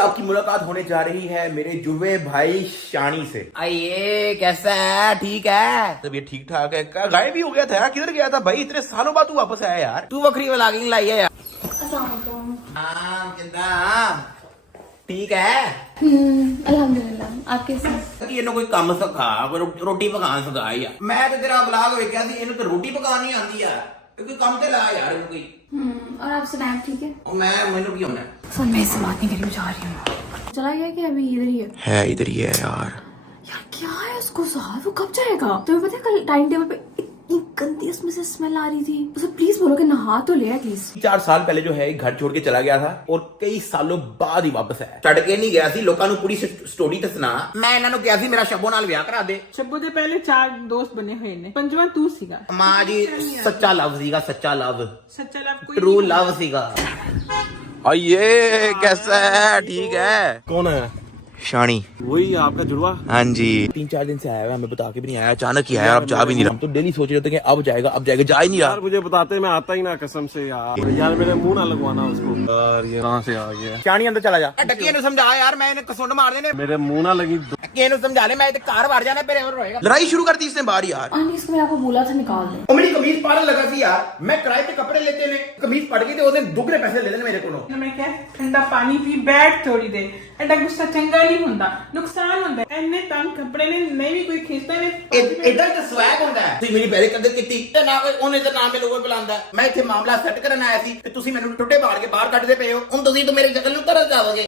आपकी मुलाकात होने जा रही है मेरे जुड़वे भाई शानी से। आइए, कैसा है? ठीक है? तबीयत ठीक ठाक है? गायब भी हो गया था यार, किधर गया था भाई? इतने सालों बाद तू वापस आया यार। तू वक्री व्लॉगिंग लाई है यार। ठीक है? अल्हम्दुलिल्लाह। आप कैसे हैं? ਇਹਨੂੰ ਕੋਈ ਕੰਮ ਸਿਖਾ, ਕੋਈ ਰੋਟੀ ਪਕਾਉਣ ਸਿਖਾ ਯਾਰ। ਮੈਂ ਤੇ ਤੇਰਾ ਵਲੌਗ ਵੇਖਿਆ ਸੀ, ਇਹਨੂੰ ਤੇ ਰੋਟੀ ਪਕਾਉਣੀ ਆਉਂਦੀ ਆ। ਕੋਈ ਕੰਮ ਤੇ ਲਾ यार ਇਹਨੂੰ ਕੋਈ। और आप सुनाए, ठीक है? ਉਹ ਮੈਨੂੰ ਕੀ ਹੋਣਾ? फोन में से बात नहीं करी, जा रही हूँ। चला गया कि अभी इधर ही है? इधर ही है यार। यार क्या है उसको साहब, वो कब जाएगा? तुम्हें पता है कल टाइम टेबल पे इतनी गंदी उसमें से स्मेल आ रही थी। उसे प्लीज बोलो कि नहा तो ले एटलीस्ट। 4 साल पहले जो है घर छोड़ के चला गया था और कई सालों बाद ही वापस आया। ਛੱਡ ਕੇ ਨਹੀਂ ਗਿਆ ਸੀ, ਲੋਕਾਂ ਨੂੰ ਪੂਰੀ ਸਟੋਰੀ ਤੇ ਸੁਣਾ। ਮੈਂ ਇਹਨਾਂ ਨੂੰ ਕਿਹਾ ਸੀ ਮੇਰਾ ਸ਼ੱਬੋ ਨਾਲ ਵਿਆਹ ਕਰਾ ਦੇ। ਸ਼ੱਬੂ ਦੇ ਪਹਿਲੇ 4 ਦੋਸਤ ਬਣੇ ਹੋਏ ਨੇ, ਪੰਜਵਾਂ ਤੂੰ ਸੀਗਾ। ਮਾਂ ਜੀ ਸੱਚਾ ਲਵ ਸੀਗਾ, ਸੱਚਾ ਲਵ, ਸੱਚਾ ਲਵ ਕੋਈ ट्रू लव सीगा। ये कैसा है? ठीक है? कौन है? शानी। वही आपका जुड़वा? हाँ जी, 3-4 दिन से आया हुआ, हमें बता के भी नहीं आया, अचानक ही आया। अब जा भी नहीं रहा। हम तो डेली सोच रहे थे कि अब जाएगा, अब जाएगा, जा ही नहीं यार रहा। मुझे बताते मैं आता ही ना कसम से यार मेरे मुंह ना लगवाना उसको। यार ये कहाँ से आ गया? शानी अंदर चला जा। ਟੱਕੀ ਨੂੰ ਸਮਝਾ ਯਾਰ, ਮੈਂ ਇਹਨੇ ਕਸੁੰਡ ਮਾਰ ਦੇਣੇ। मेरे मुंह ना लगी। ਟੱਕੀ ਨੂੰ ਸਮਝਾ ਲੈ, ਮੈਂ ਤੇ ਘਰ ਵੜ ਜਾਣਾ, ਫਿਰ ਹੋਰ ਹੋਏਗਾ। लड़ाई शुरू कर दी इसने बाहर यार। आंटी इसको मैंने आपको बोला था निकाल दे। मेरी कमीज पार लगा सी यार, मैं किराए पे कपड़े लेते ने, कमीज पड़ गई तो उसने दुगने पैसे ले लेने मेरे को। ਮੈਂ ਕਿਹਾ ਠੰਡਾ ਪਾਣੀ ਪੀ, ਬੈਠ ਥੋੜੀ ਦੇਰ। ਐਡਾ ਗੁੱਸਾ ਚੰਗਾ ਨਹੀਂ ਹੁੰਦਾ, ਨੁਕਸਾਨ ਹੁੰਦਾ। ਐਨੇ ਤੰਗ ਕੱਪੜੇ ਨੇ, ਨਹੀਂ ਵੀ ਕੋਈ ਖਿੱਚਦਾ ਨੇ। ਇਦਾਂ ਤਾਂ ਸਵੈਗ ਹੁੰਦਾ ਹੈ। ਤੁਸੀਂ ਮੇਰੀ ਪਹਿਲੇ ਕਦਰ ਕੀਤੀ ਤੇ ਨਾ ਕੋਈ ਉਹਨੇ ਤੇ ਨਾ ਮੈਨੂੰ ਕੋਈ ਬੁਲਾਉਂਦਾ। ਮੈਂ ਇੱਥੇ ਮਾਮਲਾ ਸੈੱਟ ਕਰਨ ਆਇਆ ਸੀ ਤੇ ਤੁਸੀਂ ਮੈਨੂੰ ਟੁੱਟੇ ਮਾਰ ਕੇ ਬਾਹਰ ਕੱਢਦੇ ਪਏ ਹੋ। ਹੁਣ ਤੁਸੀਂ ਤਾਂ ਮੇਰੀ ਸ਼ਕਲ ਨੂੰ ਤਰਸ ਜਾਵੋਗੇ।